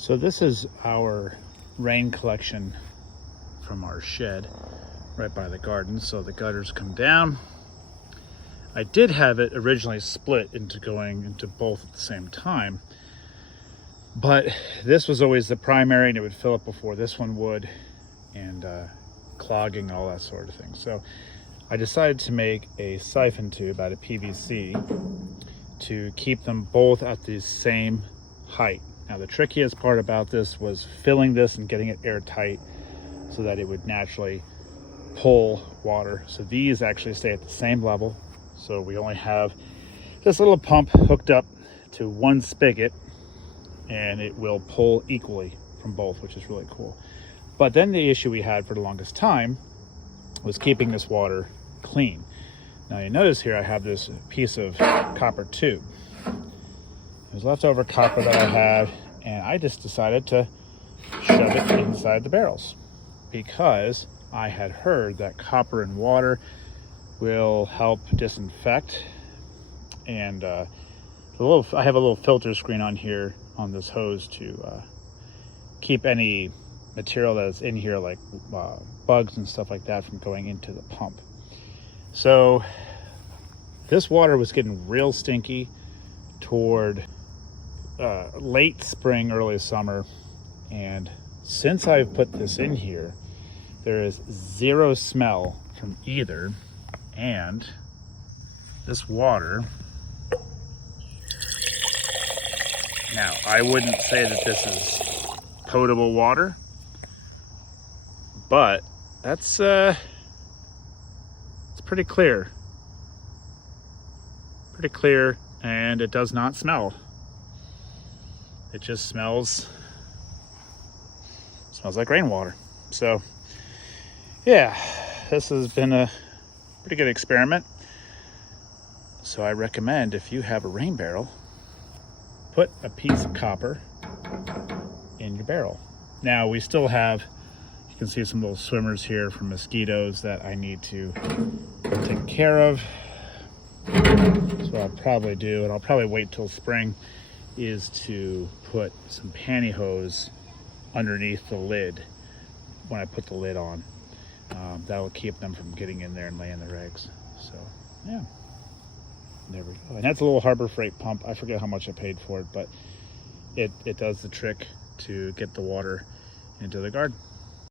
So this is our rain collection from our shed right by the garden. So the gutters come down. I did have it originally split into going into both at the same time, but this was always the primary and it would fill up before this one would, and clogging and all that sort of thing. So I decided to make a siphon tube out of PVC to keep them both at the same height. Now the trickiest part about this was filling this and getting it airtight so that it would naturally pull water. So these actually stay at the same level. So we only have this little pump hooked up to one spigot and it will pull equally from both, which is really cool. But then the issue we had for the longest time was keeping this water clean. Now you notice here I have this piece of copper tube. It was leftover copper that I had, and I just decided to shove it inside the barrels because I had heard that copper and water will help disinfect. And I have a little filter screen on here on this hose to keep any material that is in here, like bugs and stuff like that, from going into the pump. So this water was getting real stinky toward late spring, early summer, and since I've put this in here, there is zero smell from either. And this water, now I wouldn't say that this is potable water, but that's it's pretty clear, and it does not smell. It just smells like rainwater. So yeah, this has been a pretty good experiment. So I recommend, if you have a rain barrel, put a piece of copper in your barrel. Now we still have, you can see some little swimmers here from mosquitoes that I need to take care of. So what I'll probably do, and I'll probably wait till spring, is to put some pantyhose underneath the lid when I put the lid on. That will keep them from getting in there and laying their eggs. So yeah, there we go. And that's a little Harbor Freight pump. I forget how much I paid for it, but it does the trick to get the water into the garden.